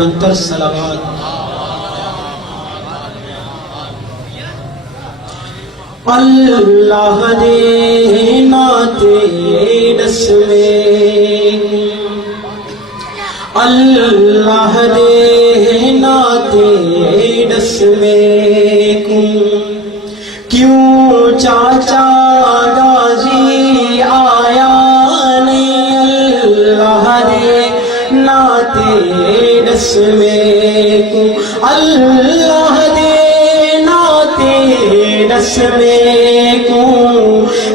انتر صلوات اللہ دے ناتے دس میں اللہ دے ناتے دس میں کیوں چاچا غازی آیا نہیں اللہ دے ناتے دس میں اللہ دے ناتے دس میں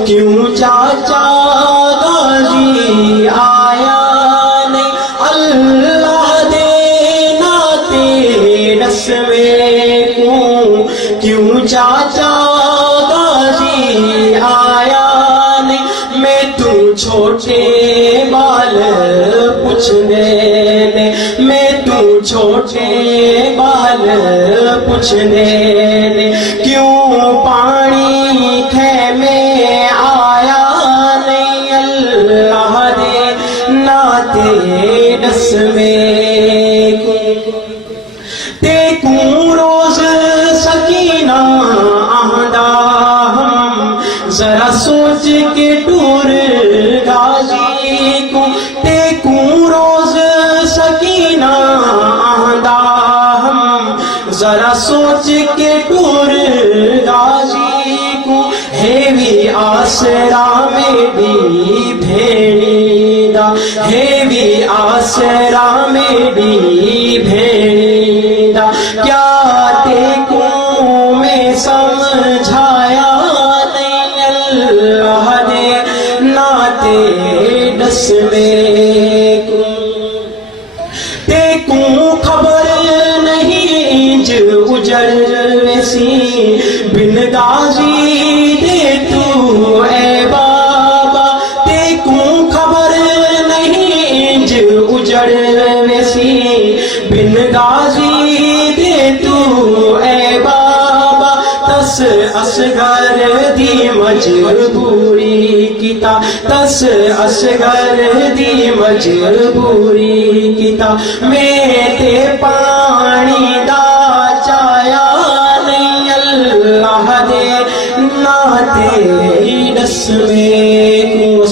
کیوں چاچا غازی آیا نہیں اللہ دے ناتے دس میں کیوں چاچا غازی آیا نہیں میں تو چھوٹے بال پوچھنے نے میں تو چھوٹے بال پوچھنے نے کیوں پانی خیمے آیا نہیں اللہ دے ناتے دس میں دیکھوں روز سکینہ آمدہ ہم ذرا سوچ کے ٹور غازی کو دیکھوں روز سکینہ آمدہ ہم ذرا سوچ کے ٹور غازی کو ہے بھی آسرا میں بھی بھیڑیدہ ہے بھی آسرا میں بھی بھیڑیدہ کیا دیکھوں میں سمجھایا نہیں اللہ دے ناتے دس میں دیکھوں خبر نہیں اجڑ ویسی بن غازی دے تو اے بابا دیکھوں خبر نہیں اجڑ ویسی بن غازی دے تو اے بابا تس اصغر دی مجبوری کیتا تس اصغر دی مجبوری کیتا میں تے پانی دا چایا نہیں اللہ دے ناتے دس میں